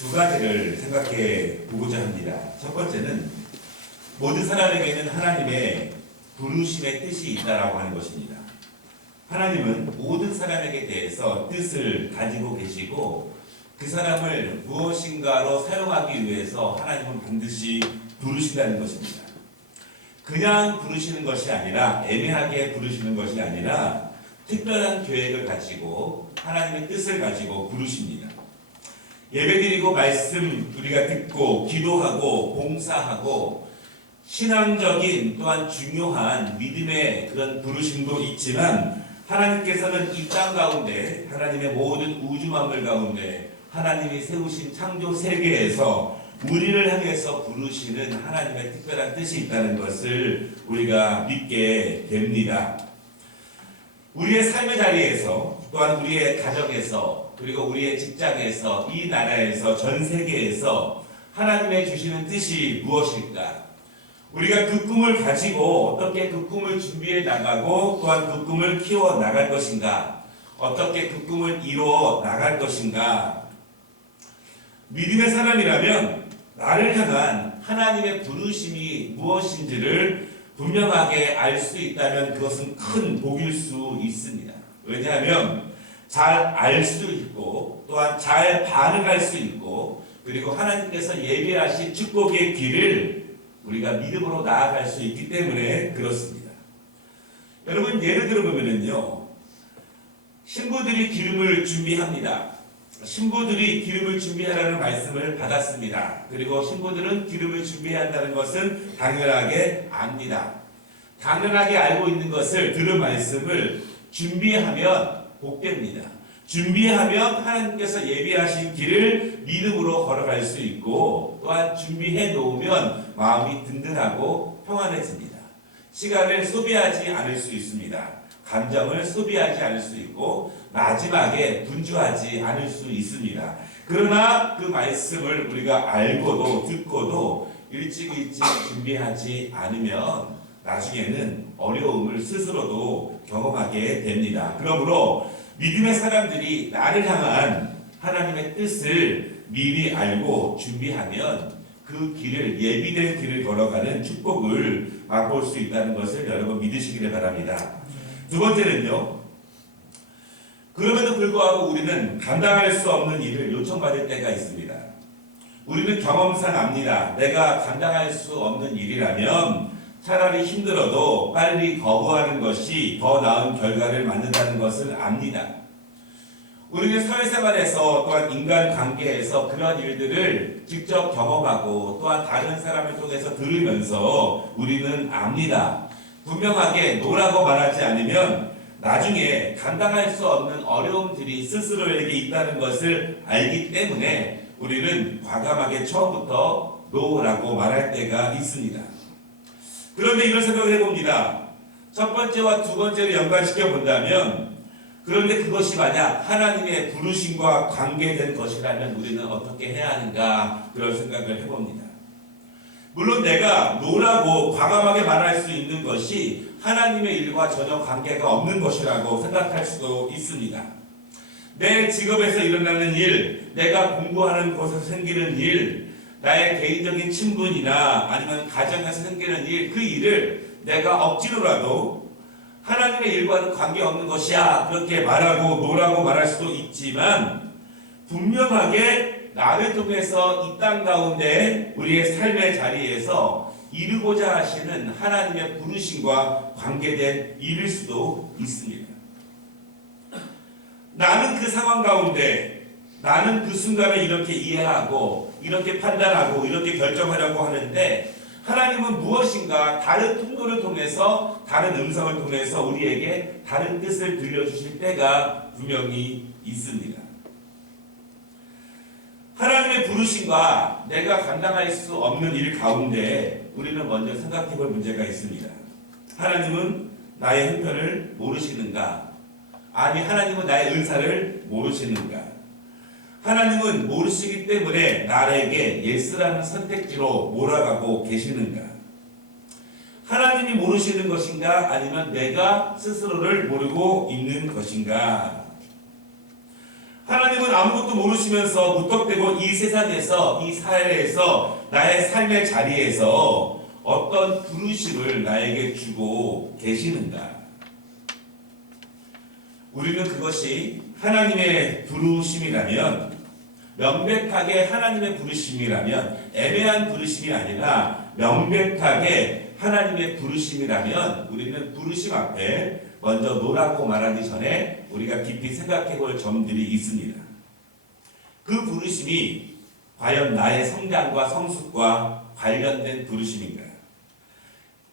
두 가지를 생각해 보고자 합니다. 첫 번째는 모든 사람에게는 하나님의 부르심의 뜻이 있다라고 하는 것입니다. 하나님은 모든 사람에게 대해서 뜻을 가지고 계시고 그 사람을 무엇인가로 사용하기 위해서 하나님은 반드시 부르신다는 것입니다. 그냥 부르시는 것이 아니라 애매하게 부르시는 것이 아니라 특별한 계획을 가지고 하나님의 뜻을 가지고 부르십니다. 예배드리고 말씀 우리가 듣고 기도하고 봉사하고 신앙적인 또한 중요한 믿음의 그런 부르심도 있지만 하나님께서는 이 땅 가운데 하나님의 모든 우주 만물 가운데 하나님이 세우신 창조 세계에서 우리를 향해서 부르시는 하나님의 특별한 뜻이 있다는 것을 우리가 믿게 됩니다. 우리의 삶의 자리에서 또한 우리의 가정에서 그리고 우리의 직장에서 이 나라에서 전 세계에서 하나님의 주시는 뜻이 무엇일까? 우리가 그 꿈을 가지고 어떻게 그 꿈을 준비해 나가고 또한 그 꿈을 키워 나갈 것인가? 어떻게 그 꿈을 이루어 나갈 것인가? 믿음의 사람이라면 나를 향한 하나님의 부르심이 무엇인지를 분명하게 알 수 있다면 그것은 큰 복일 수 있습니다. 왜냐하면 잘 알 수 있고 또한 잘 반응할 수 있고 그리고 하나님께서 예비하신 축복의 길을 우리가 믿음으로 나아갈 수 있기 때문에 그렇습니다. 여러분 예를 들어보면요. 신부들이 기름을 준비합니다. 신부들이 기름을 준비하라는 말씀을 받았습니다. 그리고 신부들은 기름을 준비해야 한다는 것은 당연하게 압니다. 당연하게 알고 있는 것을 들은 말씀을 준비하면 복됩니다. 준비하면 하나님께서 예비하신 길을 믿음으로 걸어갈 수 있고 또한 준비해 놓으면 마음이 든든하고 평안해집니다. 시간을 소비하지 않을 수 있습니다. 감정을 소비하지 않을 수 있고 마지막에 분주하지 않을 수 있습니다. 그러나 그 말씀을 우리가 알고도 듣고도 일찍 준비하지 않으면 나중에는 어려움을 스스로도 경험하게 됩니다. 그러므로 믿음의 사람들이 나를 향한 하나님의 뜻을 미리 알고 준비하면 그 길을 예비된 길을 걸어가는 축복을 맛볼 수 있다는 것을 여러분 믿으시기를 바랍니다. 두 번째는요. 그럼에도 불구하고 우리는 감당할 수 없는 일을 요청받을 때가 있습니다. 우리는 경험상 압니다. 내가 감당할 수 없는 일이라면 차라리 힘들어도 빨리 거부하는 것이 더 나은 결과를 만든다는 것을 압니다. 우리는 사회생활에서 또한 인간관계에서 그런 일들을 직접 경험하고 또한 다른 사람을 통해서 들으면서 우리는 압니다. 분명하게 노라고 말하지 않으면 나중에 감당할 수 없는 어려움들이 스스로에게 있다는 것을 알기 때문에 우리는 과감하게 처음부터 노라고 말할 때가 있습니다. 그런데 이런 생각을 해봅니다. 첫 번째와 두 번째를 연관시켜 본다면 그런데 그것이 만약 하나님의 부르심과 관계된 것이라면 우리는 어떻게 해야 하는가 그런 생각을 해봅니다. 물론 내가 노라고 과감하게 말할 수 있는 것이 하나님의 일과 전혀 관계가 없는 것이라고 생각할 수도 있습니다. 내 직업에서 일어나는 일, 내가 공부하는 곳에서 생기는 일, 나의 개인적인 친분이나 아니면 가정에서 생기는 일, 그 일을 내가 억지로라도 하나님의 일과는 관계없는 것이야 그렇게 말하고 노라고 말할 수도 있지만 분명하게 나를 통해서 이 땅 가운데 우리의 삶의 자리에서 이루고자 하시는 하나님의 부르심과 관계된 일일 수도 있습니다. 나는 그 상황 가운데 나는 그 순간을 이렇게 이해하고 이렇게 판단하고 이렇게 결정하려고 하는데 하나님은 무엇인가 다른 통로를 통해서 다른 음성을 통해서 우리에게 다른 뜻을 들려주실 때가 분명히 있습니다. 하나님의 부르심과 내가 감당할 수 없는 일 가운데 우리는 먼저 생각해 볼 문제가 있습니다. 하나님은 나의 형편을 모르시는가? 아니 하나님은 나의 은사를 모르시는가? 하나님은 모르시기 때문에 나에게 예스라는 선택지로 몰아가고 계시는가? 하나님이 모르시는 것인가? 아니면 내가 스스로를 모르고 있는 것인가? 하나님은 아무것도 모르시면서 무턱대고 이 세상에서, 이 사회에서, 나의 삶의 자리에서 어떤 부르심을 나에게 주고 계시는가? 우리는 그것이 하나님의 부르심이라면, 명백하게 하나님의 부르심이라면, 애매한 부르심이 아니라 명백하게 하나님의 부르심이라면, 우리는 부르심 앞에 먼저 노라고 말하기 전에 우리가 깊이 생각해 볼 점들이 있습니다. 그 부르심이 과연 나의 성장과 성숙과 관련된 부르심인가?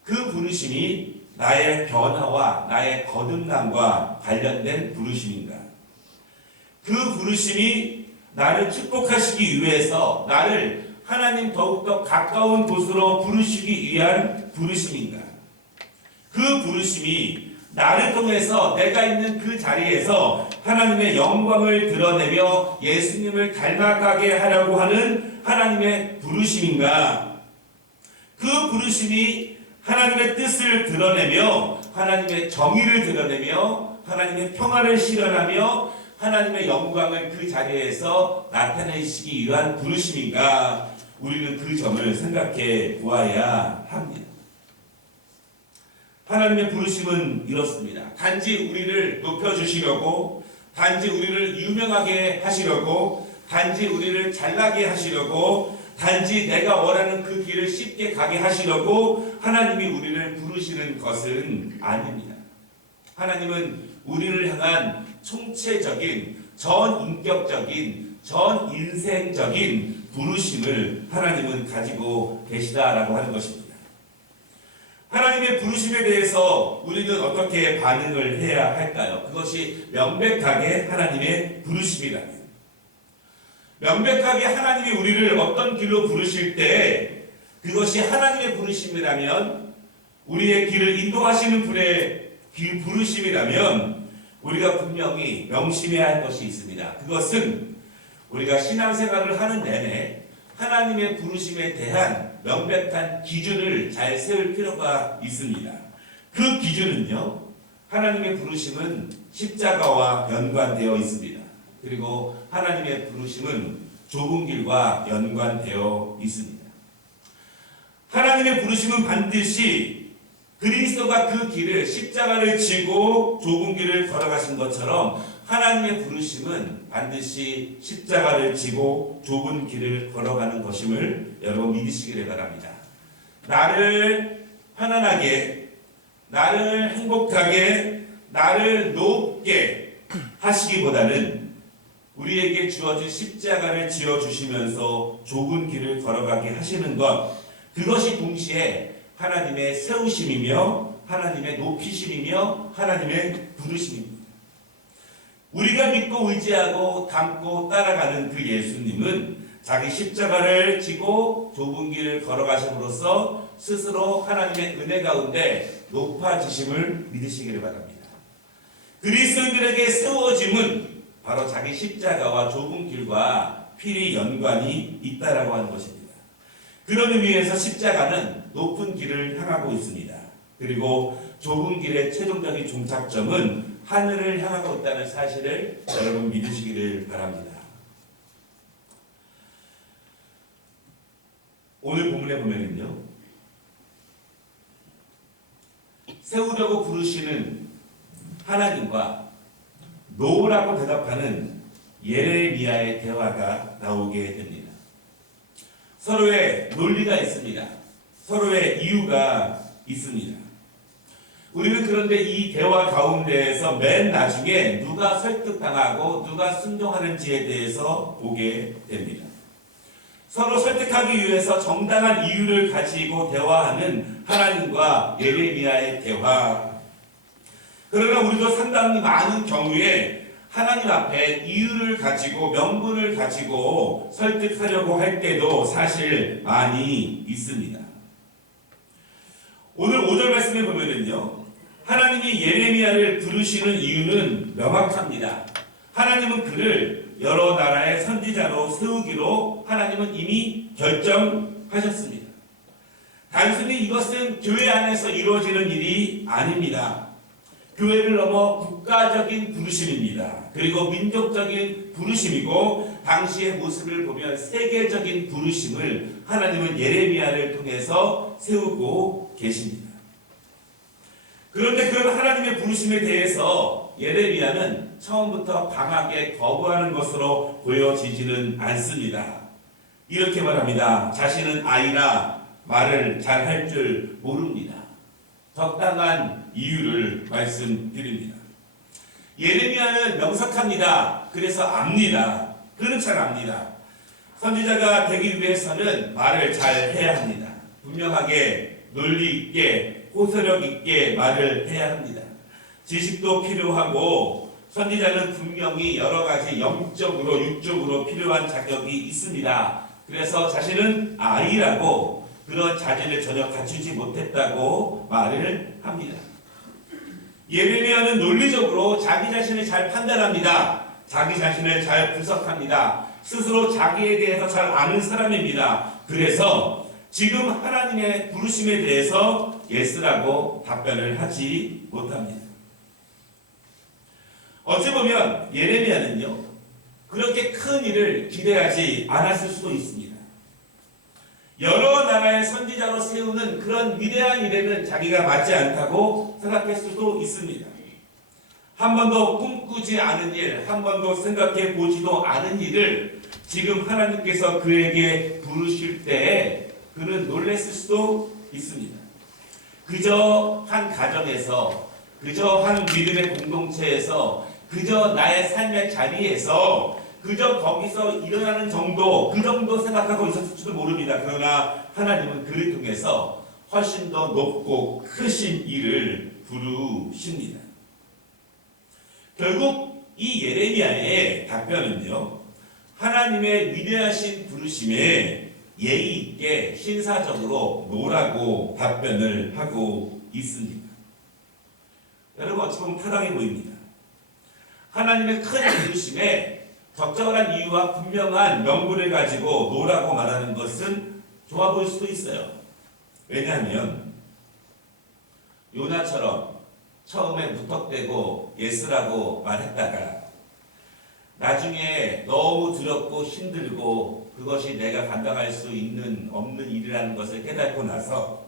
그 부르심이 나의 변화와 나의 거듭남과 관련된 부르심인가? 그 부르심이 나를 축복하시기 위해서 나를 하나님 더욱더 가까운 곳으로 부르시기 위한 부르심인가? 그 부르심이 나를 통해서 내가 있는 그 자리에서 하나님의 영광을 드러내며 예수님을 닮아가게 하려고 하는 하나님의 부르심인가? 그 부르심이 하나님의 뜻을 드러내며 하나님의 정의를 드러내며 하나님의 평화를 실현하며 하나님의 영광을 그 자리에서 나타내시기 위한 부르심인가? 우리는 그 점을 생각해 보아야 합니다. 하나님의 부르심은 이렇습니다. 단지 우리를 높여주시려고, 단지 우리를 유명하게 하시려고, 단지 우리를 잘나게 하시려고, 단지 내가 원하는 그 길을 쉽게 가게 하시려고 하나님이 우리를 부르시는 것은 아닙니다. 하나님은 우리를 향한 총체적인, 전인격적인, 전인생적인 부르심을 하나님은 가지고 계시다라고 하는 것입니다. 하나님의 부르심에 대해서 우리는 어떻게 반응을 해야 할까요? 그것이 명백하게 하나님의 부르심이라면, 명백하게 하나님이 우리를 어떤 길로 부르실 때 그것이 하나님의 부르심이라면, 우리의 길을 인도하시는 분의 길 부르심이라면 우리가 분명히 명심해야 할 것이 있습니다. 그것은 우리가 신앙생활을 하는 내내 하나님의 부르심에 대한 명백한 기준을 잘 세울 필요가 있습니다. 그 기준은요, 하나님의 부르심은 십자가와 연관되어 있습니다. 그리고 하나님의 부르심은 좁은 길과 연관되어 있습니다. 하나님의 부르심은 반드시 그리스도가 그 길을, 십자가를 지고 좁은 길을 걸어가신 것처럼 하나님의 부르심은 반드시 십자가를 지고 좁은 길을 걸어가는 것임을 여러분 믿으시기를 바랍니다. 나를 편안하게, 나를 행복하게, 나를 높게 하시기보다는 우리에게 주어진 십자가를 지어주시면서 좁은 길을 걸어가게 하시는 것, 그것이 동시에 하나님의 세우심이며 하나님의 높이심이며 하나님의 부르심입니다. 우리가 믿고 의지하고 닮고 따라가는 그 예수님은 자기 십자가를 지고 좁은 길을 걸어가심으로써 스스로 하나님의 은혜 가운데 높아지심을 믿으시기를 바랍니다. 그리스도인들에게 세워짐은 바로 자기 십자가와 좁은 길과 필히 연관이 있다라고 하는 것입니다. 그런 의미에서 십자가는 높은 길을 향하고 있습니다. 그리고 좁은 길의 최종적인 종착점은 하늘을 향하고 있다는 사실을 여러분 믿으시기를 바랍니다. 오늘 본문에 보면은요, 세우려고 부르시는 하나님과 노라고 대답하는 예레미야의 대화가 나오게 됩니다. 서로의 논리가 있습니다. 서로의 이유가 있습니다. 우리는 그런데 이 대화 가운데에서 맨 나중에 누가 설득당하고 누가 순종하는지에 대해서 보게 됩니다. 서로 설득하기 위해서 정당한 이유를 가지고 대화하는 하나님과 예레미야의 대화. 그러나 우리도 상당히 많은 경우에 하나님 앞에 이유를 가지고 명분을 가지고 설득하려고 할 때도 사실 많이 있습니다. 오늘 5절 말씀에 보면은요, 하나님이 예레미야를 부르시는 이유는 명확합니다. 하나님은 그를 여러 나라의 선지자로 세우기로 하나님은 이미 결정하셨습니다. 단순히 이것은 교회 안에서 이루어지는 일이 아닙니다. 교회를 넘어 국가적인 부르심입니다. 그리고 민족적인 부르심이고 당시의 모습을 보면 세계적인 부르심을 하나님은 예레미야를 통해서 세우고 계십니다. 그런데 그런 하나님의 부르심에 대해서 예레미야는 처음부터 강하게 거부하는 것으로 보여지지는 않습니다. 이렇게 말합니다. 자신은 아이라 말을 잘 할 줄 모릅니다. 적당한 이유를 말씀드립니다. 예레미야는 명석합니다. 그래서 압니다. 그는 잘 압니다. 선지자가 되기 위해서는 말을 잘 해야 합니다. 분명하게 논리 있게 호소력 있게 말을 해야 합니다. 지식도 필요하고 선지자는 분명히 여러 가지 영적으로 육적으로 필요한 자격이 있습니다. 그래서 자신은 아이라고 그런 자질을 전혀 갖추지 못했다고 말을 합니다. 예레미야는 논리적으로 자기 자신을 잘 판단합니다. 자기 자신을 잘 분석합니다. 스스로 자기에 대해서 잘 아는 사람입니다. 그래서 지금 하나님의 부르심에 대해서 예스라고 답변을 하지 못합니다. 어찌 보면 예레미야는요, 그렇게 큰 일을 기대하지 않았을 수도 있습니다. 여러 나라의 선지자로 세우는 그런 위대한 일에는 자기가 맞지 않다고 생각했을 수도 있습니다. 한 번도 꿈꾸지 않은 일, 한 번도 생각해 보지도 않은 일을 지금 하나님께서 그에게 부르실 때에 그는 놀랐을 수도 있습니다. 그저 한 가정에서, 그저 한 믿음의 공동체에서, 그저 나의 삶의 자리에서 그저 거기서 일어나는 정도, 그 정도 생각하고 있었을지도 모릅니다. 그러나 하나님은 그를 통해서 훨씬 더 높고 크신 일을 부르십니다. 결국 이 예레미야의 답변은요, 하나님의 위대하신 부르심에 예의 있게 신사적으로 노라고 답변을 하고 있습니다. 여러분 어찌 보면 타당해 보입니다. 하나님의 큰 부르심에 적절한 이유와 분명한 명분을 가지고 노라고 말하는 것은 좋아 보일 수도 있어요. 왜냐하면 요나처럼 처음에 무턱대고 예스라고 말했다가 나중에 너무 두렵고 힘들고 그것이 내가 감당할 수 있는 없는 일이라는 것을 깨닫고 나서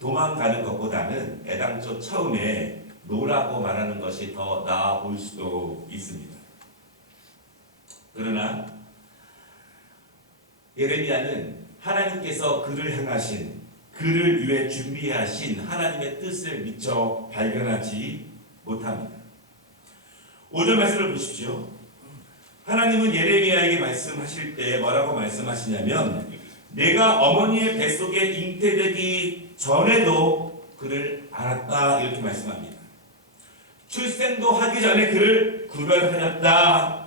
도망가는 것보다는 애당초 처음에 노라고 말하는 것이 더 나아 보일 수도 있습니다. 그러나 예레미야는 하나님께서 그를 향하신, 그를 위해 준비하신 하나님의 뜻을 미처 발견하지 못합니다. 5절 말씀을 보십시오. 하나님은 예레미야에게 말씀하실 때 뭐라고 말씀하시냐면 내가 어머니의 뱃속에 잉태되기 전에도 그를 알았다 이렇게 말씀합니다. 출생도 하기 전에 그를 구별하였다.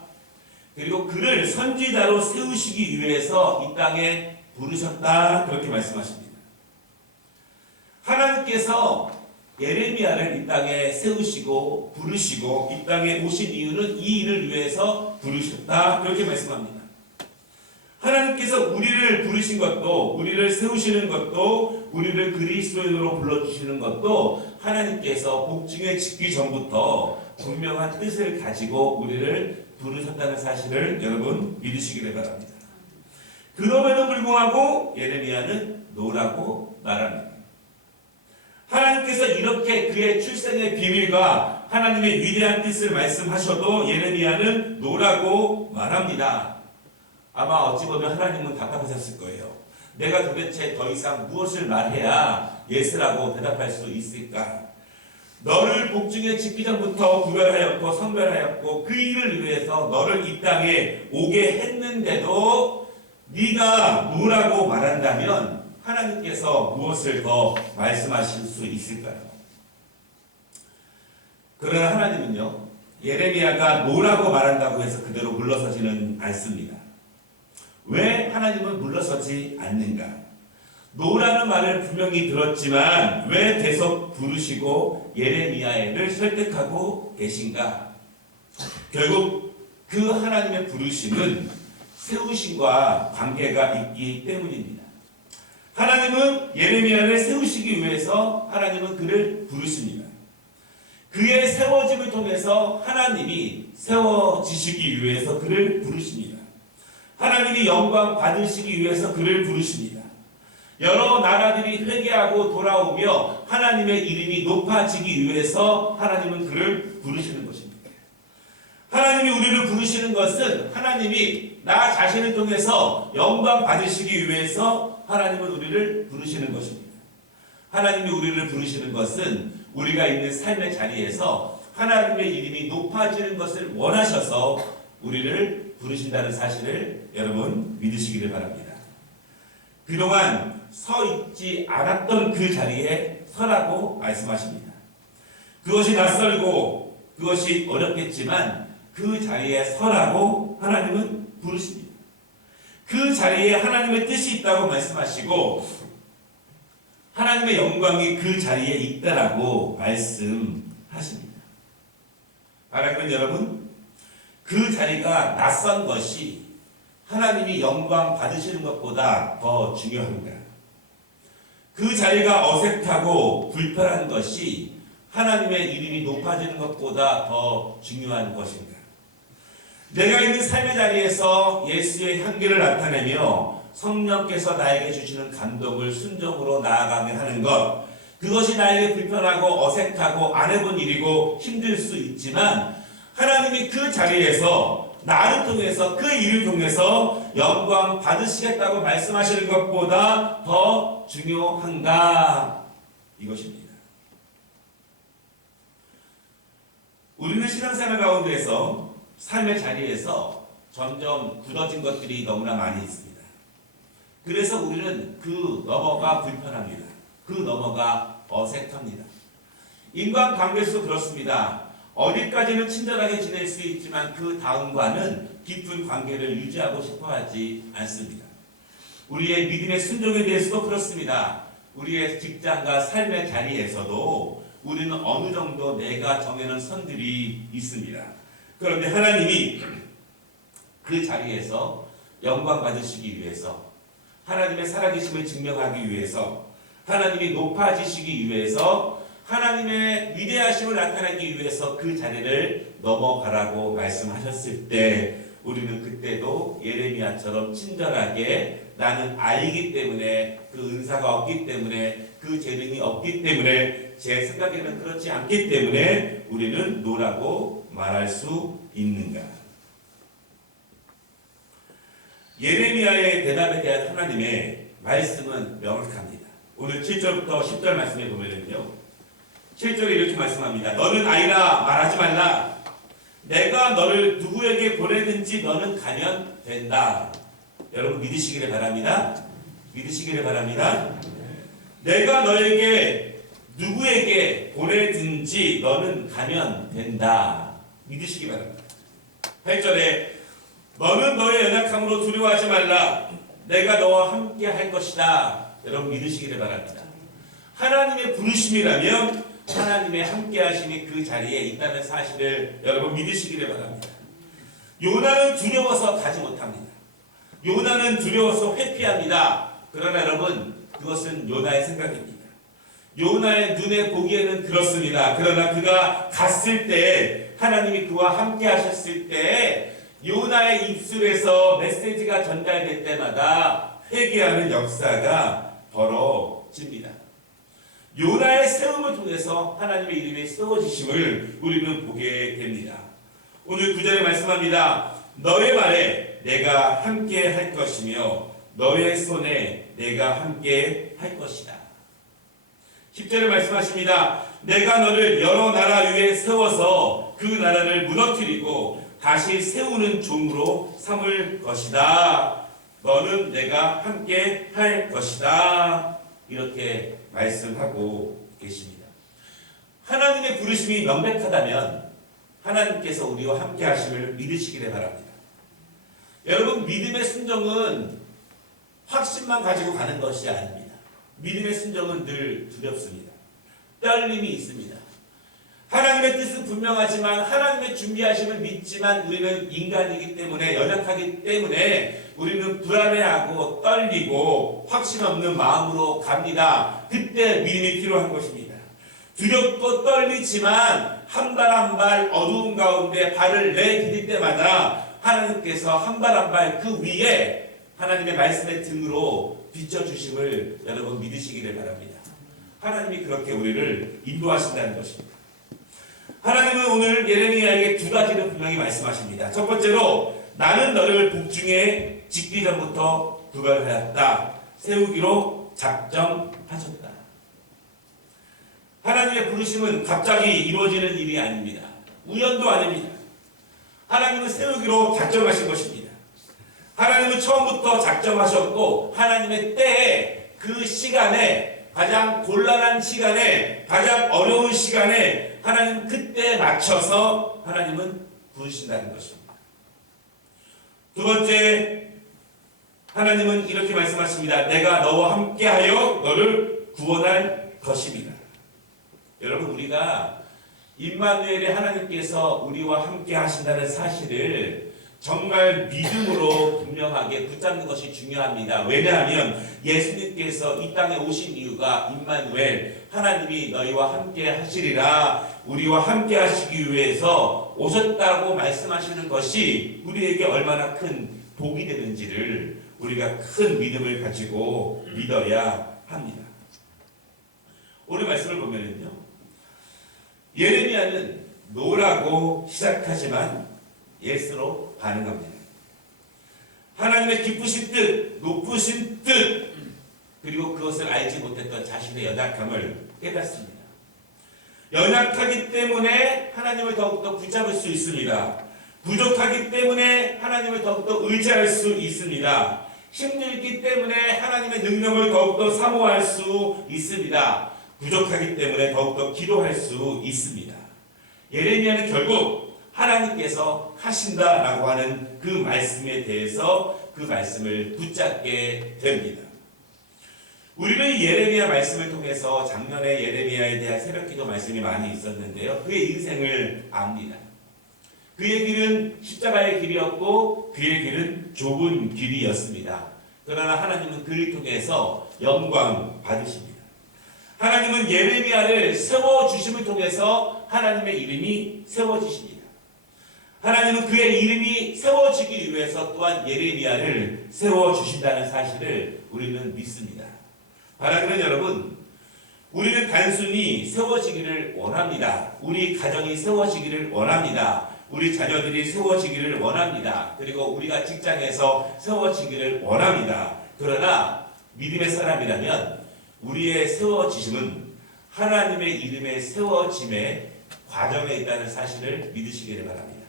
그리고 그를 선지자로 세우시기 위해서 이 땅에 부르셨다 그렇게 말씀하십니다. 하나님께서 예레미야를 이 땅에 세우시고 부르시고 이 땅에 오신 이유는 이 일을 위해서 부르셨다 그렇게 말씀합니다. 하나님께서 우리를 부르신 것도 우리를 세우시는 것도 우리를 그리스도인으로 불러주시는 것도 하나님께서 복중에 짓기 전부터 분명한 뜻을 가지고 우리를 부르셨다는 사실을 여러분 믿으시기를 바랍니다. 그럼에도 불구하고 예레미야는 노라고 말합니다. 하나님께서 이렇게 그의 출생의 비밀과 하나님의 위대한 뜻을 말씀하셔도 예레미야는 노라고 말합니다. 아마 어찌 보면 하나님은 답답하셨을 거예요. 내가 도대체 더 이상 무엇을 말해야 예스라고 대답할 수 있을까? 너를 복중에 짓기 전부터 구별하였고 선별하였고 그 일을 위해서 너를 이 땅에 오게 했는데도 네가 노라고 말한다면 하나님께서 무엇을 더 말씀하실 수 있을까요? 그러나 하나님은요, 예레미야가 노라고 말한다고 해서 그대로 물러서지는 않습니다. 왜 하나님은 물러서지 않는가? 노라는 말을 분명히 들었지만 왜 계속 부르시고 예레미야를 설득하고 계신가? 결국 그 하나님의 부르심은 세우심과 관계가 있기 때문입니다. 하나님은 예레미야를 세우시기 위해서 하나님은 그를 부르십니다. 그의 세워짐을 통해서 하나님이 세워지시기 위해서 그를 부르십니다. 하나님이 영광 받으시기 위해서 그를 부르십니다. 여러 나라들이 회개하고 돌아오며 하나님의 이름이 높아지기 위해서 하나님은 그를 부르시는 것입니다. 하나님이 우리를 부르시는 것은 하나님이 나 자신을 통해서 영광 받으시기 위해서 하나님은 우리를 부르시는 것입니다. 하나님이 우리를 부르시는 것은 우리가 있는 삶의 자리에서 하나님의 이름이 높아지는 것을 원하셔서 우리를 부르신다는 사실을 여러분 믿으시기를 바랍니다. 그동안 서 있지 않았던 그 자리에 서라고 말씀하십니다. 그것이 낯설고 그것이 어렵겠지만 그 자리에 서라고 하나님은 부르십니다. 그 자리에 하나님의 뜻이 있다고 말씀하시고 하나님의 영광이 그 자리에 있다라고 말씀하십니다. 바라기는 여러분, 그 자리가 낯선 것이 하나님이 영광 받으시는 것보다 더 중요한가? 그 자리가 어색하고 불편한 것이 하나님의 이름이 높아지는 것보다 더 중요한 것인가? 내가 있는 삶의 자리에서 예수의 향기를 나타내며 성령께서 나에게 주시는 감동을 순종으로 나아가게 하는 것, 그것이 나에게 불편하고 어색하고 안 해본 일이고 힘들 수 있지만 하나님이 그 자리에서 나를 통해서 그 일을 통해서 영광 받으시겠다고 말씀하시는 것보다 더 중요한가? 이것입니다. 우리는 신앙생활 가운데에서 삶의 자리에서 점점 굳어진 것들이 너무나 많이 있습니다. 그래서 우리는 그 너머가 불편합니다. 그 너머가 어색합니다. 인간관계에서도 그렇습니다. 어디까지는 친절하게 지낼 수 있지만 그 다음과는 깊은 관계를 유지하고 싶어 하지 않습니다. 우리의 믿음의 순종에 대해서도 그렇습니다. 우리의 직장과 삶의 자리에서도 우리는 어느 정도 내가 정해놓은 선들이 있습니다. 그런데 하나님이 그 자리에서 영광 받으시기 위해서, 하나님의 살아계심을 증명하기 위해서, 하나님이 높아지시기 위해서, 하나님의 위대하심을 나타내기 위해서 그 자리를 넘어가라고 말씀하셨을 때 우리는 그때도 예레미야처럼 친절하게 나는 알기 때문에, 그 은사가 없기 때문에, 그 재능이 없기 때문에, 제 생각에는 그렇지 않기 때문에 우리는 노라고 말할 수 있는가? 예레미야의 대답에 대한 하나님의 말씀은 명확합니다. 오늘 7절부터 10절 말씀에 보면은요, 7절에 이렇게 말씀합니다. 너는 아이라 말하지 말라. 내가 너를 누구에게 보내든지 너는 가면 된다. 여러분 믿으시기를 바랍니다. 믿으시기를 바랍니다. 내가 너에게 누구에게 보내든지 너는 가면 된다. 믿으시기 바랍니다. 8절에 너는 너의 연약함으로 두려워하지 말라. 내가 너와 함께 할 것이다. 여러분 믿으시기를 바랍니다. 하나님의 부르심이라면 하나님의 함께 하심이 그 자리에 있다는 사실을 여러분 믿으시기를 바랍니다. 요나는 두려워서 가지 못합니다. 요나는 두려워서 회피합니다. 그러나 여러분 그것은 요나의 생각입니다. 요나의 눈에 보기에는 그렇습니다. 그러나 그가 갔을 때 하나님이 그와 함께 하셨을 때 요나의 입술에서 메시지가 전달될 때마다 회개하는 역사가 벌어집니다. 요나의 세움을 통해서 하나님의 이름이 세워지심을 우리는 보게 됩니다. 오늘 9절에 말씀합니다. 너의 말에 내가 함께 할 것이며 너의 손에 내가 함께 할 것이다. 10절에 말씀하십니다. 내가 너를 여러 나라 위에 세워서 그 나라를 무너뜨리고 다시 세우는 종으로 삼을 것이다. 너는 내가 함께 할 것이다. 이렇게 말씀하고 계십니다. 하나님의 부르심이 명백하다면 하나님께서 우리와 함께 하심을 믿으시기를 바랍니다. 여러분 믿음의 순종은 확신만 가지고 가는 것이 아닙니다. 믿음의 순종은 늘 두렵습니다. 떨림이 있습니다. 하나님의 뜻은 분명하지만 하나님의 준비하심을 믿지만 우리는 인간이기 때문에 연약하기 때문에 우리는 불안해하고 떨리고 확신 없는 마음으로 갑니다. 그때 믿음이 필요한 것입니다. 두렵고 떨리지만 한 발 한 발 어두운 가운데 발을 내디딜 때마다 하나님께서 한 발 한 발 그 위에 하나님의 말씀의 등으로 비춰주심을 여러분 믿으시기를 바랍니다. 하나님이 그렇게 우리를 인도하신다는 것입니다. 하나님은 오늘 예레미야에게 두 가지를 분명히 말씀하십니다. 첫 번째로 나는 너를 복중에 짓기 전부터 구별하였다. 세우기로 작정하셨다. 하나님의 부르심은 갑자기 이루어지는 일이 아닙니다. 우연도 아닙니다. 하나님은 세우기로 작정하신 것입니다. 하나님은 처음부터 작정하셨고 하나님의 때에 그 시간에 가장 곤란한 시간에 가장 어려운 시간에 하나님 그때에 맞춰서 하나님은 부르신다는 것입니다. 두 번째 하나님은 이렇게 말씀하십니다. 내가 너와 함께하여 너를 구원할 것입니다. 여러분 우리가 임마누엘의 하나님께서 우리와 함께 하신다는 사실을 정말 믿음으로 분명하게 붙잡는 것이 중요합니다. 왜냐하면 예수님께서 이 땅에 오신 이유가 임마누엘 하나님이 너희와 함께 하시리라 우리와 함께 하시기 위해서 오셨다고 말씀하시는 것이 우리에게 얼마나 큰 복이 되는지를 우리가 큰 믿음을 가지고 믿어야 합니다. 오늘 말씀을 보면은요. 예레미야는 노라고 시작하지만 예스로 반응합니다. 하나님의 기쁘신 뜻, 높으신 뜻, 그리고 그것을 알지 못했던 자신의 연약함을 깨닫습니다. 연약하기 때문에 하나님을 더욱더 붙잡을 수 있습니다. 부족하기 때문에 하나님을 더욱더 의지할 수 있습니다. 힘들기 때문에 하나님의 능력을 더욱더 사모할 수 있습니다. 부족하기 때문에 더욱더 기도할 수 있습니다. 예레미야는 결국 하나님께서 하신다라고 하는 그 말씀에 대해서 그 말씀을 붙잡게 됩니다. 우리는 예레미야 말씀을 통해서 작년에 예레미야에 대한 새벽기도 말씀이 많이 있었는데요. 그의 인생을 압니다. 그의 길은 십자가의 길이었고 그의 길은 좁은 길이었습니다. 그러나 하나님은 그를 통해서 영광 받으십니다. 하나님은 예레미야를 세워주심을 통해서 하나님의 이름이 세워지십니다. 하나님은 그의 이름이 세워지기 위해서 또한 예레미야를 세워주신다는 사실을 우리는 믿습니다. 바라기는 여러분, 우리는 단순히 세워지기를 원합니다. 우리 가정이 세워지기를 원합니다. 우리 자녀들이 세워지기를 원합니다. 그리고 우리가 직장에서 세워지기를 원합니다. 그러나 믿음의 사람이라면 우리의 세워지심은 하나님의 이름의 세워짐의 과정에 있다는 사실을 믿으시기를 바랍니다.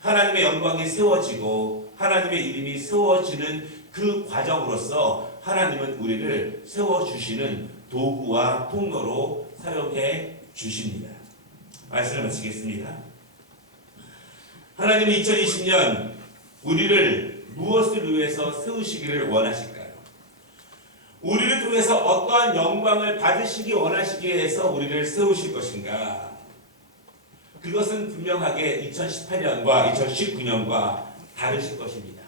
하나님의 영광이 세워지고 하나님의 이름이 세워지는 그 과정으로서 하나님은 우리를 세워주시는 도구와 통로로 사용해 주십니다. 말씀을 마치겠습니다. 하나님은 2020년 우리를 무엇을 위해서 세우시기를 원하실까요? 우리를 통해서 어떠한 영광을 받으시기 원하시기 위해서 우리를 세우실 것인가? 그것은 분명하게 2018년과 2019년과 다르실 것입니다.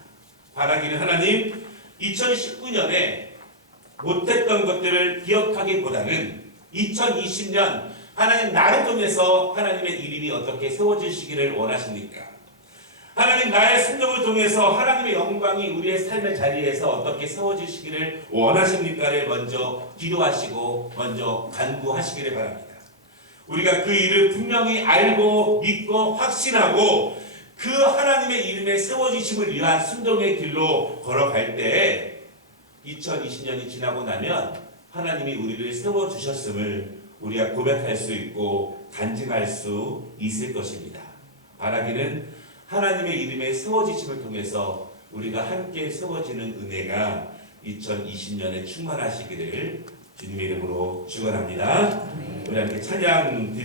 바라기는 하나님, 2019년에 못했던 것들을 기억하기보다는 2020년 하나님 나를 통해서 하나님의 이름이 어떻게 세워지시기를 원하십니까? 하나님 나의 순종을 통해서 하나님의 영광이 우리의 삶의 자리에서 어떻게 세워지시기를 원하십니까를 먼저 기도하시고 먼저 간구하시기를 바랍니다. 우리가 그 일을 분명히 알고 믿고 확신하고 그 하나님의 이름에 세워지심을 위한 순종의 길로 걸어갈 때 2020년이 지나고 나면 하나님이 우리를 세워주셨음을 우리가 고백할 수 있고 간증할 수 있을 것입니다. 바라기는 하나님의 이름에 세워지심을 통해서 우리가 함께 세워지는 은혜가 2020년에 충만하시기를 주님의 이름으로 축원합니다. 우리 함께 찬양 드리겠습니다.